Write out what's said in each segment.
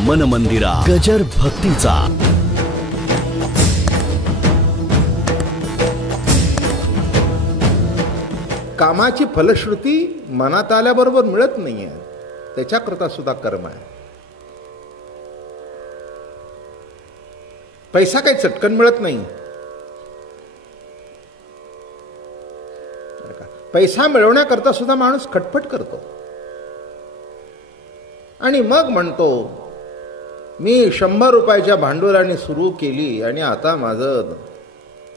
मन मंदिरा गजर भक्तीचा. कामाची फलश्रुती मनात आल्याबरोबर मिळत नाहीये, त्याच्याकरता सुद्धा कर्म आहे. पैसा काही चटकन मिळत नाही. पैसा मिळवण्याकरता सुद्धा माणूस खटपट करतो आणि मग म्हणतो मी 100 रुपयाच्या भांडवलाने सुरू केली आणि आता माझं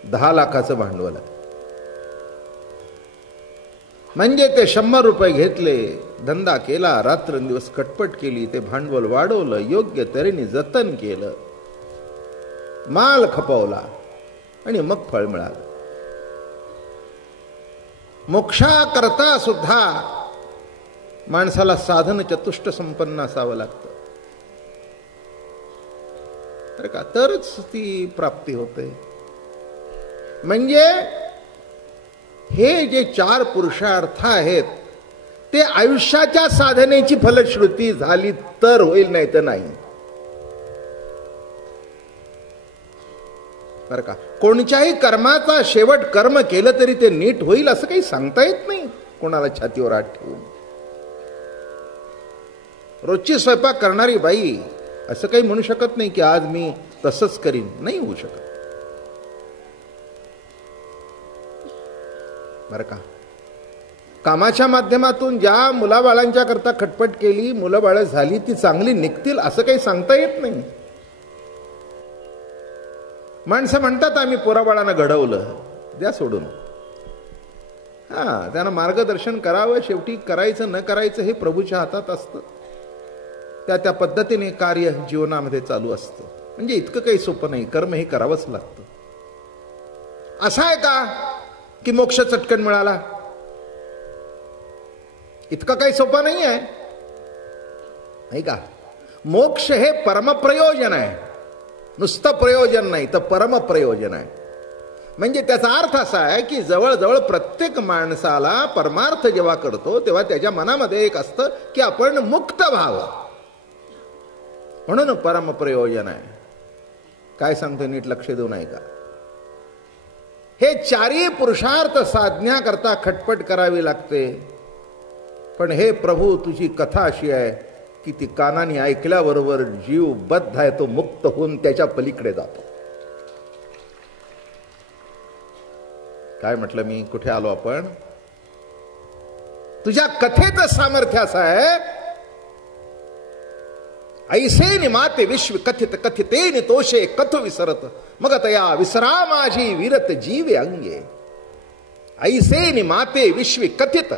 10 लाखाचं भांडवल आहे. म्हणजे ते 100 रुपये घेतले, धंदा केला, रात्रंदिवस खटपट केली, ते भांडवल वाढवलं, योग्य तऱ्हेने जतन केलं, माल खपवला आणि मग फळ मिळालं. मोक्षाकरता सुद्धा माणसाला साधन चतुष्ट संपन्न असावं लागतं, बरं का, तरच ती प्राप्ती होते. म्हणजे हे जे 4 पुरुषार्थ आहेत ते आयुष्याच्या साधनेची फलश्रुती झाली तर होईल, नाही तर नाही, बरं का. कोणत्याही कर्माचा शेवट कर्म केलं तरी ते नीट होईल असं काही सांगता येत नाही कोणाला छातीवर हात ठेवून. रोजची स्वयंपाक करणारी बाई असं काही म्हणू शकत नाही की आज मी तसंच करीन, नाही होऊ शकत, बरं का. कामाच्या माध्यमातून ज्या मुलाबाळांच्या करता खटपट केली, मुलं बाळ झाली, ती चांगली निघतील असं काही सांगता येत नाही. माणसं म्हणतात आम्ही पोराबाळांना घडवलं, द्या सोडून. त्यांना मार्गदर्शन करावं, शेवटी करायचं न करायचं हे प्रभूच्या हातात असतं. त्या पद्धतीने कार्य जीवनामध्ये चालू असतं. म्हणजे इतकं काही सोपं नाही, कर्म हे करावंच लागतं. असं आहे का की मोक्ष चटकन मिळाला? इतकं काही सोपं नाही आहे, नाही का. मोक्ष हे परमप्रयोजन आहे, नुसतं प्रयोजन नाही तर परमप्रयोजन आहे. म्हणजे त्याचा अर्थ असा आहे की जवळजवळ प्रत्येक माणसाला परमार्थ जेव्हा करतो तेव्हा त्याच्या मनामध्ये एक असतं की आपण मुक्त व्हावं, म्हणून परमप्रयोजन आहे. काय सांगतो नीट लक्ष देऊन ऐका. हे 4ही पुरुषार्थ साधण्याकरता खटपट करावी लागते. पण हे प्रभू तुझी कथा अशी आहे की ती कानाने ऐकल्याबरोबर जीव बद्ध आहे, तो मुक्त होऊन त्याच्या पलीकडे जातो. काय म्हटलं मी, कुठे आलो आपण? तुझ्या कथेचं सामर्थ्य असं आहे, ऐसे निमाते विश्व कथित कथिते नितोषे कथु विसरत मग तया विसरा माझी विरत जीवे अंगे. ऐसे निमाते विश्व कथित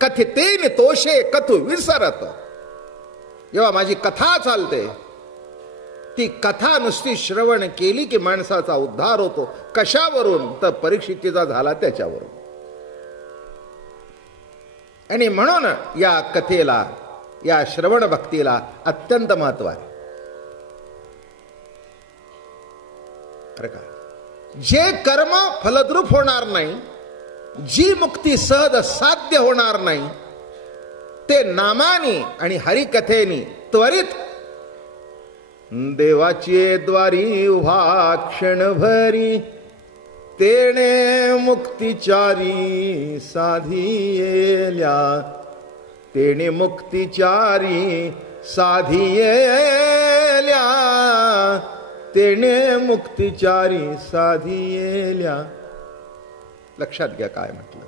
कथिते नितोषे कथु विसरत. जेव्हा माझी कथा चालते, ती कथा नुसती श्रवण केली की माणसाचा उद्धार होतो. कशावरून? तर परीक्षितीचा झाला त्याच्यावरून. आणि म्हणून या कथेला, या श्रवण भक्तीला अत्यंत महत्व आहे, बरं का. जे कर्म फलद्रूप होणार नाही, जी मुक्ती सहज साध्य होणार नाही, ते नामानी आणि हरिकथेनी त्वरित देवाची द्वारी उभा क्षणभरी तेणे मुक्तिचारी साधियेल्या. तेणे मुक्तिचारी साधियेल्या, तेणे मुक्तिचारी साधियेल्या. लक्षात घ्या काय म्हटलं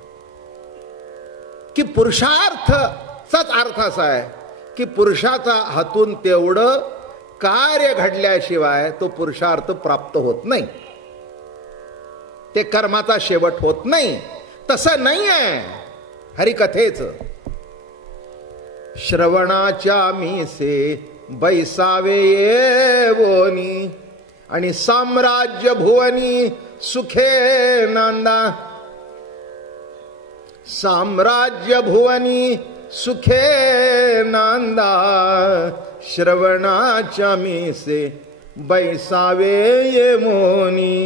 की पुरुषार्थचाच अर्थ असा आहे की पुरुषाचा हातून तेवढं कार्य घडल्याशिवाय तो पुरुषार्थ प्राप्त होत नाही, ते कर्माचा शेवट होत नाही. तसं नाही आहे हरिकथेचं. श्रवणाच्या मीसे बैसावे येवोनी आणि साम्राज्य भुवनी सुखे नांदा. साम्राज्य भुवनी सुखे नांदा, श्रवणाच्या मीसे बैसावे येमोनी.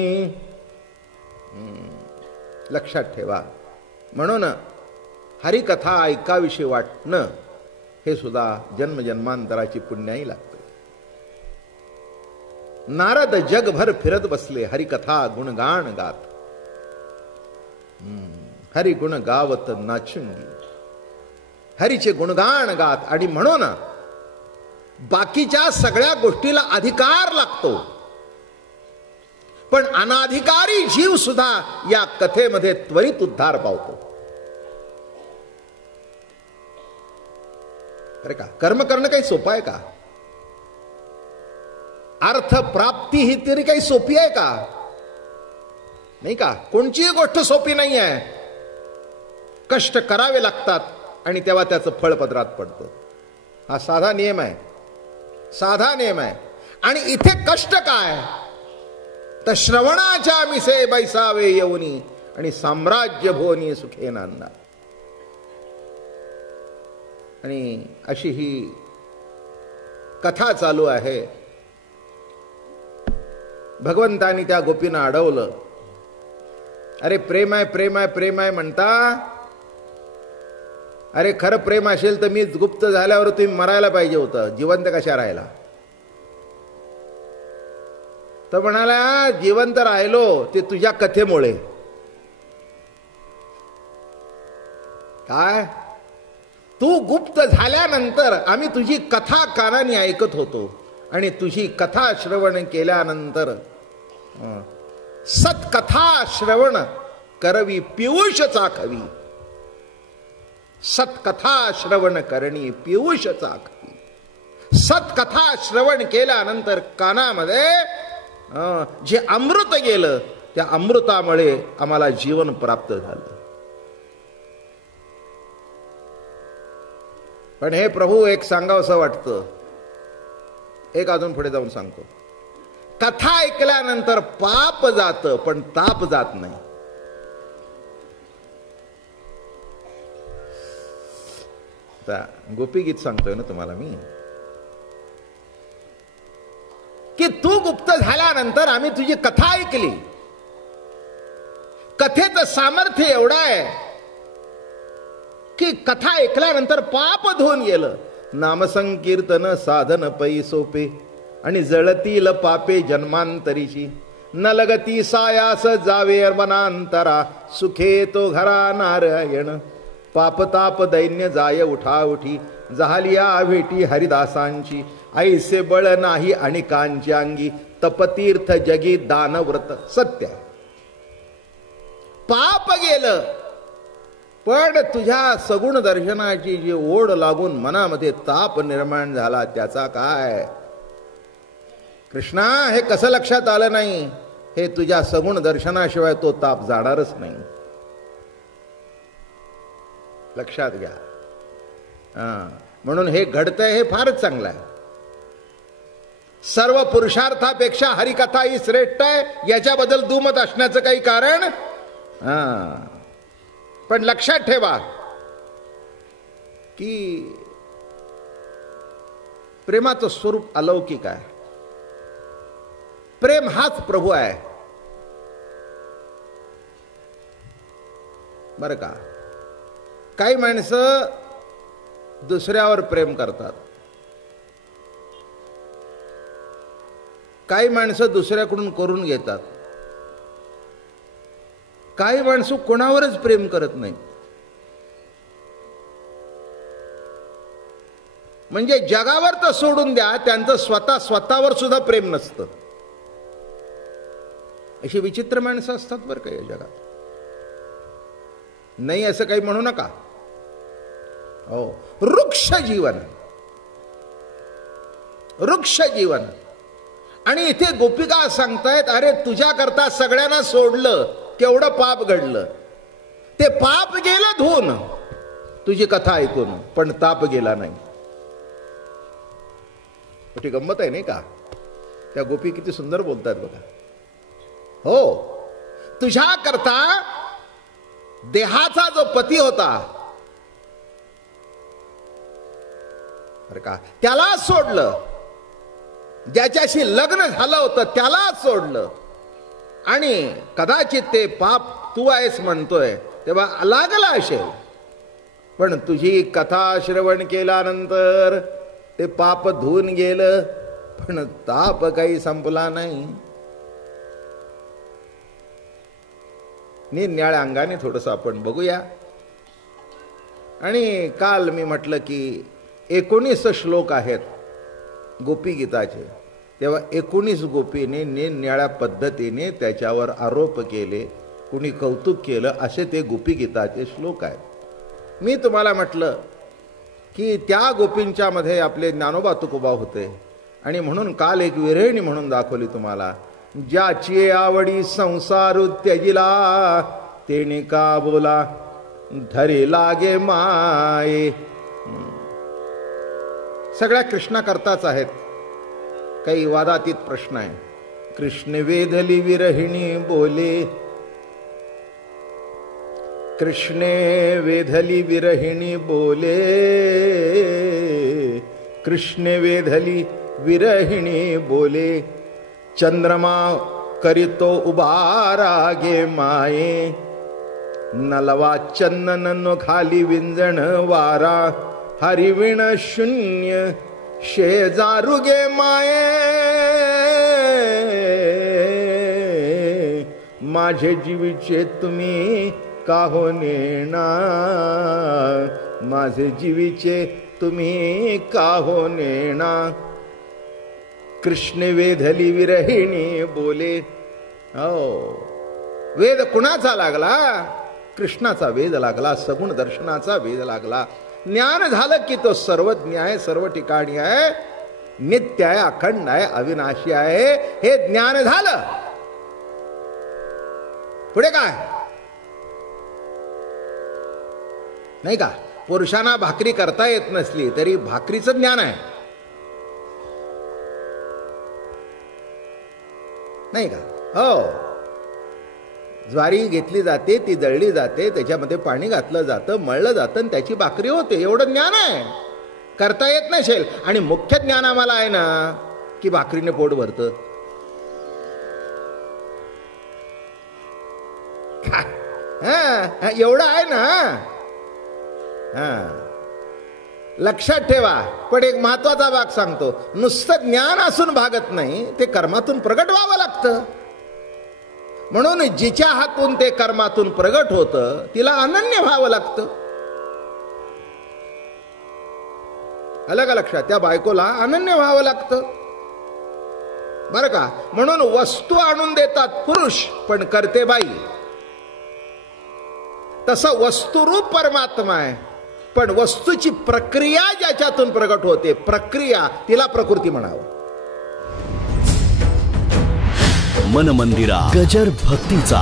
लक्षात ठेवा. म्हणून हरिकथा ऐकाविषयी वाटणं हे सुद्धा जन्मजन्मांतराची पुण्याई लागते. नारद जगभर फिरत बसले हरिकथा गुणगान गात. हरि गुण गावत नाचुंगी, हरीचे गुणगान गात. आणि म्हणून बाकीच्या सगळ्या गोष्टीला अधिकार लागतो, पण अनाधिकारी जीव सुद्धा या कथेमध्ये त्वरित उद्धार पावतो. अरे का कर्म करणं काही सोपं आहे का? अर्थ प्राप्ती ही तरी काही सोपी आहे का? नाही का? कोणतीही गोष्ट सोपी नाही आहे. कष्ट करावे लागतात आणि तेव्हा त्याचं फळ पदरात पडतं. हा साधा नियम आहे, साधा नियम आहे. आणि इथे कष्ट काय तर श्रवणाच्या मिसे बैसावे येऊनी आणि साम्राज्य भोनी सुखे नांदा. आणि अशी ही कथा चालू आहे. भगवंतानी त्या गोपींना अडवलं. अरे प्रेम आहे, प्रेम आहे, प्रेम आहे म्हणता. अरे खरं प्रेम असेल तर मी गुप्त झाल्यावर तुम्ही मरायला पाहिजे होतं, जिवंत कशा राहिला? तर म्हणाला जिवंत राहिलो ते तुझ्या कथेमुळे. काय? तू गुप्त झाल्यानंतर आम्ही तुझी कथा कानाने ऐकत होतो आणि तुझी कथा श्रवण केल्यानंतर सत्कथा श्रवण करवी पियुष चाखवी. सत्कथा श्रवण करणी पियुष चाखवी. सत्कथा श्रवण केल्यानंतर कानामध्ये जे अमृत गेलं त्या अमृतामुळे आम्हाला जीवन प्राप्त झालं. पण हे प्रभू एक सांगावंसं वाटतं, एक अजून पुढे जाऊन सांगतो. कथा ऐकल्यानंतर पाप जातं पण ताप जात नाही. गोपी गीत सांगतोय ना तुम्हाला मी, की तू गुप्त झाल्यानंतर आम्ही तुझी कथा ऐकली. कथेचं सामर्थ्य एवढं आहे की कथा ऐकल्यानंतर पाप धुवून गेलं. नामसंकीर्तन साधन पै सोपे आणि जळतील पापे जन्मांतरीची. न लगती सायास जावे मनांतरा सुखे तो घरा नारायण. पापताप दैन्य जाय उठा उठी झालिया भेटी हरिदासांची. ऐसे बळ नाही आणि कांची अंगी तपतीर्थ जगी दानव्रत. सत्य पाप गेलं पण तुझ्या सगुण दर्शनाची जी ओढ लागून मनामध्ये ताप निर्माण झाला त्याचा काय? कृष्णा हे कसं लक्षात आलं नाही? हे तुझ्या सगुण दर्शनाशिवाय तो ताप जाणारच नाही. लक्षात घ्या. म्हणून हे घडतंय हे फारच चांगलं आहे. सर्व पुरुषार्थापेक्षा हरिकथा ही श्रेष्ठ आहे याच्याबद्दल दुमत असण्याचं काही कारण. पण लक्षात ठेवा की प्रेमाचं स्वरूप अलौकिक आहे. प्रेम हाच प्रभू आहे बरं का. काही माणसं दुसऱ्यावर प्रेम करतात, काही माणसं दुसऱ्याकडून करून घेतात, काही माणसं कोणावरच प्रेम करत नाही. म्हणजे जगावर तर सोडून द्या, त्यांचं स्वतःवर सुद्धा प्रेम नसतं. अशी विचित्र माणसं असतात बरं का या जगात. नाही असं काही म्हणू नका. हो, वृक्ष जीवन, वृक्ष जीवन. आणि इथे गोपिका सांगतायत अरे तुझ्या करता सगळ्यांना सोडलं, केवढं पाप घडलं. ते पाप गेलं धुवून तुझी कथा ऐकून, पण ताप गेला नाही. मोठी गंमत आहे नाही का? त्या गोपी किती सुंदर बोलतात बघा. हो, तुझ्या करता देहाचा जो पती होता बरं का, त्याला सोडलं. ज्याच्याशी लग्न झालं होतं त्याला सोडलं. आणि कदाचित ते पाप तू आहेस म्हणतोय तेव्हा लागला असेल, पण तुझी कथा श्रवण केल्यानंतर ते पाप धुवून गेलं, पण ताप काही संपला नाही. निरनिळ्या अंगाने थोडस आपण बघूया. आणि काल मी म्हटलं की 19 श्लोक आहेत गोपीगीताचे. तेव्हा 19 गोपीने निरनिळ्या पद्धतीने त्याच्यावर आरोप केले, कुणी कौतुक केलं, असे ते गोपीगीताचे श्लोक आहेत. मी तुम्हाला म्हटलं की त्या गोपींच्या मध्ये आपले ज्ञानोबा तुकोबा होते. आणि म्हणून काल एक विरहिणी म्हणून दाखवली तुम्हाला. ज्याची आवडी संसार त्यजिला, तेने का बोला धरी लागे माये. सगळ्या कृष्णा करताच आहेत. काही वादातीत प्रश्न आहे. कृष्ण वेधली विरहिणी बोले, कृष्ण वेधली विरहिणी बोले, कृष्ण वेधली विरहिणी बोले. चंद्रमा करीतो उभारा गे माये, नलवा चंदन खाली विंजण वारा. हरिविण शून्य शेजारू गे माये, माझे जीवीचे तुम्ही काहो नेणा, माझे जीवीचे तुम्ही काहो नेणा. कृष्ण वेधली विरहिणी बोले. हो, वेद कुणाचा लागला? कृष्णाचा वेद लागला, सगुण दर्शनाचा वेद लागला. ज्ञान झालं की तो सर्वज्ञ आहे, सर्व ठिकाणी आहे, नित्य आहे, अखंड आहे, अविनाशी आहे. हे ज्ञान झालं. पुढे काय नाही का? पुरुषांना भाकरी करता येत नसली तरी भाकरीचं ज्ञान आहे, नाही का? हो, ज्वारी घेतली जाते, ती दळली जाते, त्याच्यामध्ये पाणी घातलं जातं, मळलं जातं आणि त्याची भाकरी होते. एवढं ज्ञान आहे, करता येत नसेल. आणि मुख्य ज्ञान आम्हाला आहे ना की भाकरीने पोट भरतं. एवढं आहे ना. लक्षात ठेवा. पण एक महत्वाचा भाग सांगतो. नुसतं ज्ञान असून भागत नाही, ते कर्मातून प्रगट व्हावं लागतं. म्हणून जिच्या हातून ते कर्मातून प्रगट होतं तिला अनन्य व्हावं लागतं. आलं का लक्षात? त्या बायकोला अनन्य व्हावं लागतं, बरं का? म्हणून वस्तू आणून देतात पुरुष, पण करते बाई. तसं वस्तुरूप परमात्मा आहे, पण वस्तूची प्रक्रिया ज्याच्यातून प्रगट होते, प्रक्रिया, तिला प्रकृती म्हणावं. मन मंदिरा गजर भक्तीचा.